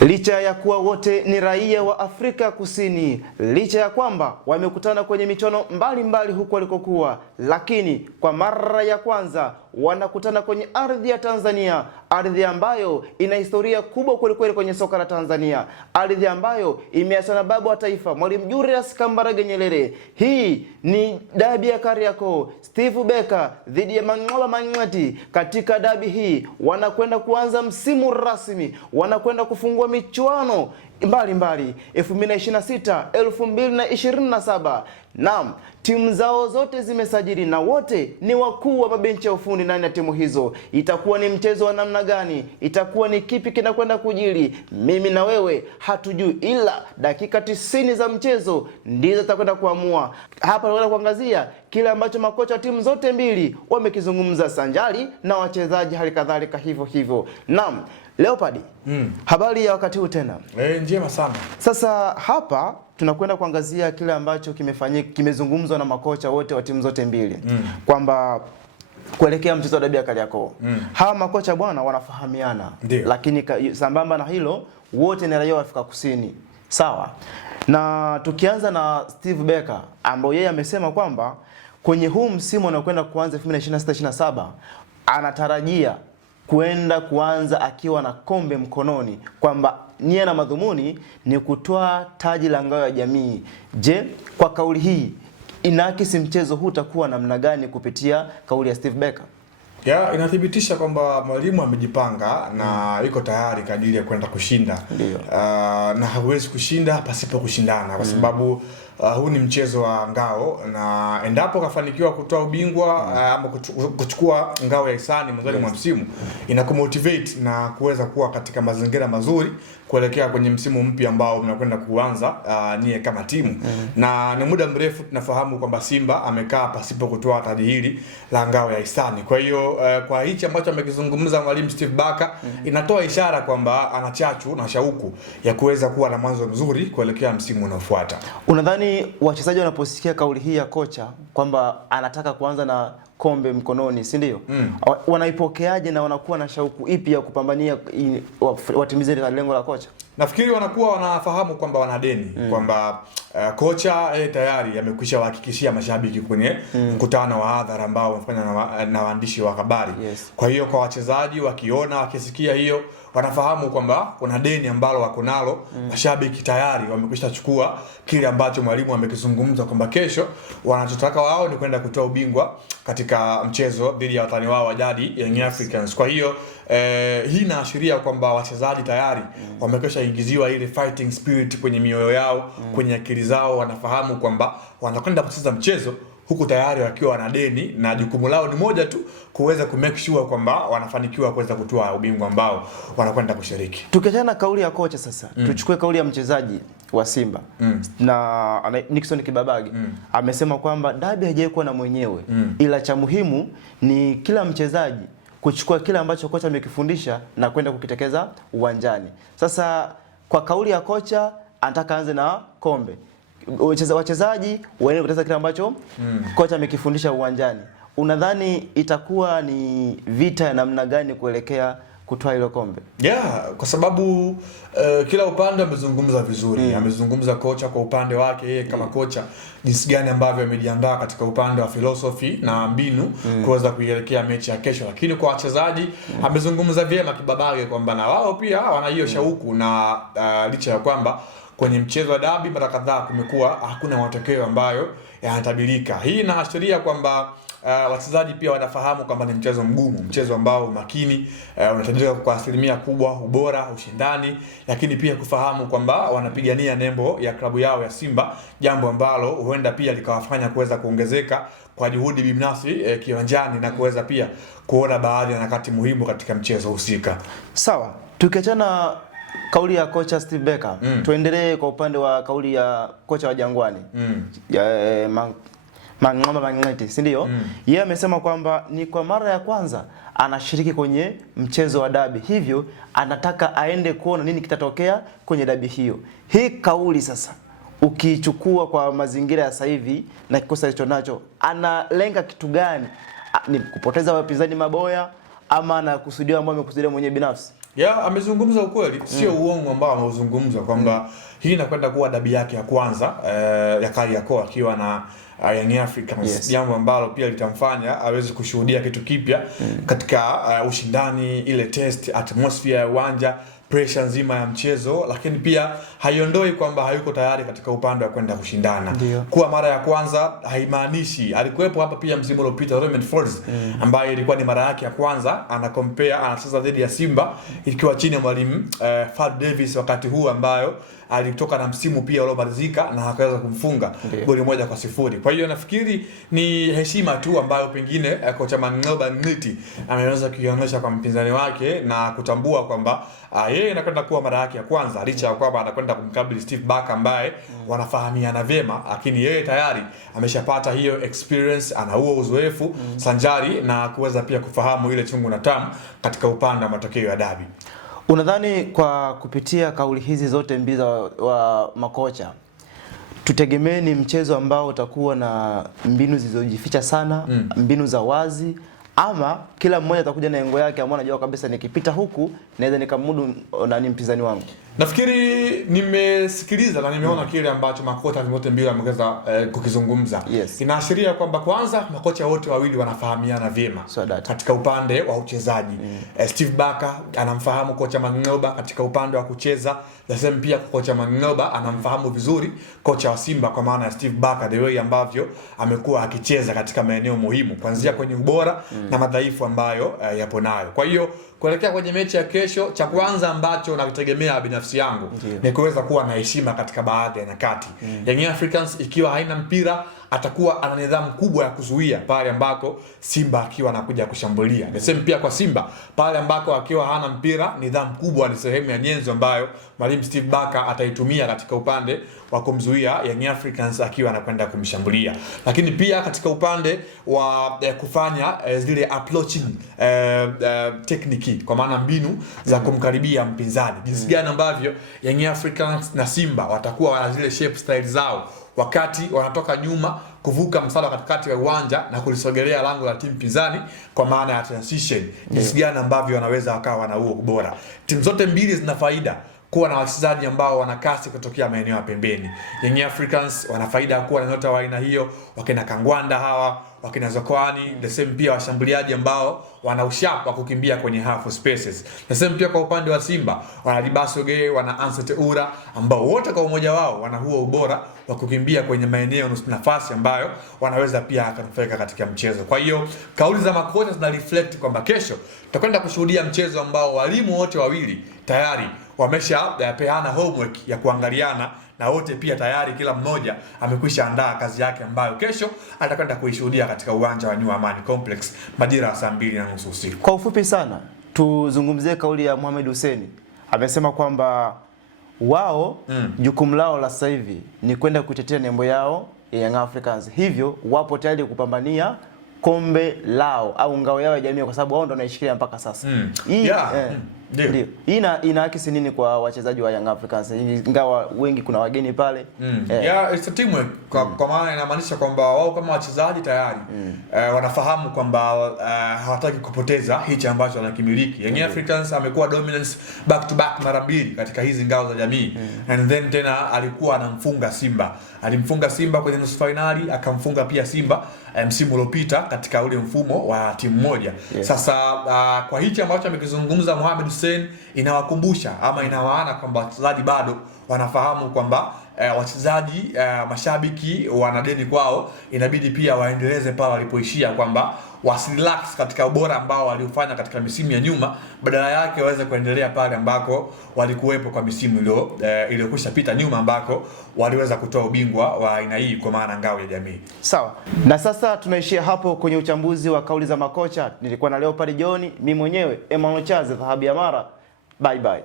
Licha ya kuwa wote ni raia wa Afrika Kusini, licha ya kwamba wamekutana kwenye michuano mbalimbali huko walikokuwa, lakini kwa mara ya kwanza wanakutana kwenye ardhi ya Tanzania, ardhi ambayo ina historia kubwa kweli kwenye soka la Tanzania, ardhi ambayo imeachwa na baba wa taifa Mwalimu Julius Kambarage Nyerere. Hii ni dabi ya Kariakoo, Steve Barker dhidi ya Mangola Mang'ati. Katika dabi hii wanakwenda kuanza msimu rasmi, wanakwenda kufungua michuano mbalimbali 2026 2027. Naam, timu zao zote zimesajili na wote ni wakuu wa mabenchi ya ufundi ndani ya timu hizo. Itakuwa ni mchezo wa namna gani? Itakuwa ni kipi kinakwenda kujiri? Mimi na wewe hatujui, ila dakika 90 za mchezo ndizo zitakwenda kuamua. Hapa tunakwenda kuangazia kile ambacho makocha wa timu zote mbili wamekizungumza sanjari na wachezaji hali kadhalika hivyo. Naam, Leopard, habari ya wakati huu tena? Njema sana. Sasa hapa tunakwenda kuangazia kile ambacho kimezungumzwa na makocha wote wa timu zote mbili kwamba kuelekea mchezo wa dabi ya Kariakoo. Hawa makocha bwana wanafahamiana. Lakini sambamba na hilo wote ni raia wa Afrika Kusini. Sawa. Na tukianza na Steve Barker ambaye yeye amesema kwamba kwenye huu msimu unaokwenda kuanza 2026-27 anatarajia kwenda kuanza akiwa na kombe mkononi, kwamba nia na madhumuni ni kutoa taji la ngao ya jamii. Je, kwa kauli hii inaakisi mchezo huu utakuwa namna gani kupitia kauli ya Steve Barker? Inathibitisha kwamba mwalimu amejipanga na yuko tayari kwa ajili ya kwenda kushinda. Na hawezi kushinda pasipo kushindana kwa sababu huu ni mchezo wa ngao, na endapo kafanikiwa kutoa ubingwa ama kuchukua ngao ya hisani mwanzoni mwa msimu, inakumotivate na kuweza kuwa katika mazingira mazuri kuelekea kwenye msimu mpya ambao mnakwenda kuanza nie kama timu. Na ni muda mrefu tunafahamu kwamba Simba amekaa pasipo kutoa taji hili la ngao ya hisani. Kwa hiyo kwa hichi ambacho amekizungumza mwalimu Steve Barker inatoa ishara kwamba ana chachu na shauku ya kuweza kuwa na mwanzo mzuri kuelekea msimu unaofuata. Unadhani wachezaji wanaposikia kauli hii ya kocha kwamba anataka kuanza na kombe mkononi, si ndio? Wanaipokeaje na wanakuwa na shauku ipi ya kupambania watimize lengo la kocha? Nafikiri wanakuwa wanafahamu kwamba wana deni, kwamba kocha tayari amekwisha wahakikishia mashabiki kwenye mkutano wa hadhara ambao wamefanya na waandishi wa habari. Kwa hiyo kwa wachezaji wakiona, wakisikia hiyo, wanafahamu kwamba kuna deni ambalo wako nalo. Mashabiki tayari wamekwisha chukua kile ambacho mwalimu amekizungumza kwamba kesho wanachotaka wao ni kwenda kutoa ubingwa katika mchezo dhidi ya watani wao wa jadi Young Africans. Kwa hiyo hii inaashiria kwamba wachezaji tayari wamekwisha ingiziwa ile fighting spirit kwenye mioyo yao, kwenye akili zao. Wanafahamu kwamba wanakwenda kucheza mchezo huku tayari wakiwa na deni, na jukumu lao ni moja tu, kuweza make sure kwamba wanafanikiwa kuweza kutoa ubingwa ambao wanakwenda kushiriki. Tukiachana na kauli ya kocha sasa, tuchukue kauli ya mchezaji wa Simba na Nixon Kibabage. Amesema kwamba dabi haijaikuwa na mwenyewe, ila cha muhimu ni kila mchezaji kuchukua kile ambacho kocha amekifundisha na kwenda kukitekeza uwanjani. Sasa kwa kauli ya kocha anataka anze na kombe, wachezaji waende kutesa kile ambacho kocha amekifundisha uwanjani. Unadhani itakuwa ni vita ya namna gani kuelekea kutoa hilo kombe? Kwa sababu kila upande amezungumza vizuri. Amezungumza kocha kwa upande wake yeye kama kocha, jinsi gani ambavyo amejiandaa katika upande wa philosophy na mbinu kuweza kuielekea mechi ya kesho. Lakini kwa wachezaji amezungumza vyema Kibabage kwamba na wao pia wana hiyo shauku, na licha ya kwamba kwenye mchezo wa dabi mara kadhaa kumekuwa hakuna matokeo ambayo yanatabirika. Hii inaashiria kwamba wachezaji pia wanafahamu kwamba ni mchezo mgumu, mchezo ambao umakini unahitajika kwa asilimia kubwa, ubora, ushindani, lakini pia kufahamu kwamba wanapigania nembo ya klabu yao ya Simba, jambo ambalo huenda pia likawafanya kuweza kuongezeka kwa juhudi binafsi kiwanjani na kuweza pia kuona baadhi ya nyakati muhimu katika mchezo husika. Sawa, tukiachana kauli ya kocha Steve Barker, tuendelee kwa upande wa kauli ya kocha wa Jangwani Mangola Mang'ati, si ndio? Yeye amesema kwamba ni kwa mara ya kwanza anashiriki kwenye mchezo wa dabi, hivyo anataka aende kuona nini kitatokea kwenye dabi hiyo. Hii kauli sasa ukichukua kwa mazingira ya sasa hivi na kikosi alichonacho, analenga kitu gani? Ni kupoteza wapinzani maboya ama anakusudia ambao amekusudia mwenyewe binafsi? Amezungumza ukweli, sio uongo ambao ameuzungumza kwamba hii inakwenda kuwa dabi yake ya kwanza ya Kariakoo akiwa na Young Africans, jambo ambalo pia litamfanya aweze kushuhudia kitu kipya katika ushindani, ile test atmosphere ya uwanja, pressure nzima ya mchezo, lakini pia haiondoi kwamba hayuko tayari katika upande wa kwenda kushindana. Kuwa mara ya kwanza haimaanishi, alikuwepo hapa pia msimu uliopita Romain Folz ambaye ilikuwa ni mara yake ya kwanza anacheza dhidi ya Simba ikiwa chini ya mwalimu Fad Davis wakati huu, ambayo alitoka na msimu pia uliomalizika na akaweza kumfunga goli 1-0. Kwa hiyo nafikiri ni heshima tu ambayo pengine kocha Mang'oba Ngiti ameweza kuionyesha kwa mpinzani wake na kutambua kwamba yeye anakwenda kuwa mara yake ya kwanza, licha ya kwamba anakwenda kumkabili Steve Barker ambaye wanafahamiana vyema, lakini yeye tayari ameshapata hiyo experience, ana huo uzoefu sanjari na kuweza pia kufahamu ile chungu na tamu katika upande wa matokeo ya dabi. Unadhani kwa kupitia kauli hizi zote mbili wa makocha, tutegemee ni mchezo ambao utakuwa na mbinu zilizojificha sana, mbinu za wazi, ama kila mmoja atakuja na lengo yake ambaye anajua kabisa nikipita huku naweza nikamudu nani mpinzani wangu? Nafikiri nimesikiliza na nimeona kile ambacho makocha wote mbili wameweza kukizungumza. Inaashiria kwamba kwanza makocha wote wawili wanafahamiana vyema katika upande wa uchezaji. Steve Barker anamfahamu kocha Mang'oba katika upande wa kucheza. Lazima pia kocha Mang'oba anamfahamu vizuri kocha wa Simba, kwa maana ya Steve Barker, the way ambavyo amekuwa akicheza katika maeneo muhimu kuanzia kwenye ubora na madhaifu ambayo yapo nayo. Kwa hiyo kuelekea kwenye mechi ya kesho, cha kwanza ambacho nakitegemea binafsi yangu ni kuweza kuwa na heshima katika baadhi ya nyakati. Young Africans ikiwa haina mpira atakuwa ana nidhamu kubwa ya kuzuia pale ambako Simba akiwa anakuja kushambulia. Niseme pia kwa Simba pale ambako akiwa hana mpira, nidhamu kubwa ni sehemu ya nyenzo ambayo mwalimu Steve Barker ataitumia katika upande wa kumzuia Young Africans akiwa anakwenda kumshambulia. Lakini pia katika upande wa kufanya zile approaching technique, kwa maana mbinu za kumkaribia mpinzani, jinsi gani ambavyo Young Africans na Simba watakuwa wana zile shape style zao wakati wanatoka nyuma kuvuka msala katikati ya uwanja na kulisogelea lango la timu pinzani, kwa maana ya transition, jinsi gani ambavyo wanaweza wakawa na huo ubora. Timu zote mbili zina faida kuwa na wachezaji ambao wana kasi kutokea maeneo ya pembeni. Young Africans wana faida ya kuwa na nyota wa aina hiyo, wakina Kangwanda hawa, wakina Zokwani, the same pia washambuliaji ambao wana ushapa kukimbia kwenye half spaces. The same pia kwa upande wa Simba, wana Libasoge, wana Ansete Ura ambao wote kwa umoja wao wana huo ubora wa kukimbia kwenye maeneo nusu nafasi ambayo wanaweza pia kunufaika katika mchezo. Kwa hiyo kauli za makocha zina reflect kwamba kesho tutakwenda kushuhudia mchezo ambao walimu wote wawili tayari wamesha peana homework ya kuangaliana, na wote pia tayari kila mmoja amekwisha andaa kazi yake ambayo kesho atakwenda kuishuhudia katika uwanja wa New Amani Complex majira ya saa 2:30 usiku. Kwa ufupi sana tuzungumzie kauli ya Mohamed Hussein. Amesema kwamba wao jukumu lao la sasa hivi ni kwenda kutetea nembo yao ya Young Africans, hivyo wapo tayari kupambania kombe lao au ngao yao ya jamii, kwa sababu wao ndo wanaishikilia mpaka sasa. Ndio. Hii inaakisi nini kwa wachezaji wa Young Africans? Ingawa wengi kuna wageni pale. It's a teamwork. Kwa maana inamaanisha kwamba wao kama wachezaji tayari wanafahamu kwamba hawataki kupoteza hichi ambacho wanakimiliki. Young Africans amekuwa dominance back to back mara mbili katika hizi ngao za jamii. And then tena alikuwa anamfunga Simba. Alimfunga Simba kwenye nusu finali, akamfunga pia Simba msimu uliopita katika ule mfumo wa timu moja. Sasa kwa hichi ambacho amekizungumza Mohamed Hussein inawakumbusha ama inawaana kwamba wachezaji bado wanafahamu kwamba wachezaji mashabiki wana deni kwao, inabidi pia waendeleze pale walipoishia, kwamba wasirelax katika ubora ambao waliofanya katika misimu ya nyuma, badala yake waweze kuendelea pale ambako walikuwepo kwa misimu iliyokwisha pita nyuma, ambako waliweza kutoa ubingwa wa aina hii kwa maana ngao ya jamii. Sawa. Na sasa tunaishia hapo kwenye uchambuzi wa kauli za makocha. Nilikuwa na Leopard John, mimi mwenyewe Emmanuel Chaze, Dhahabu ya Mara. Bye bye.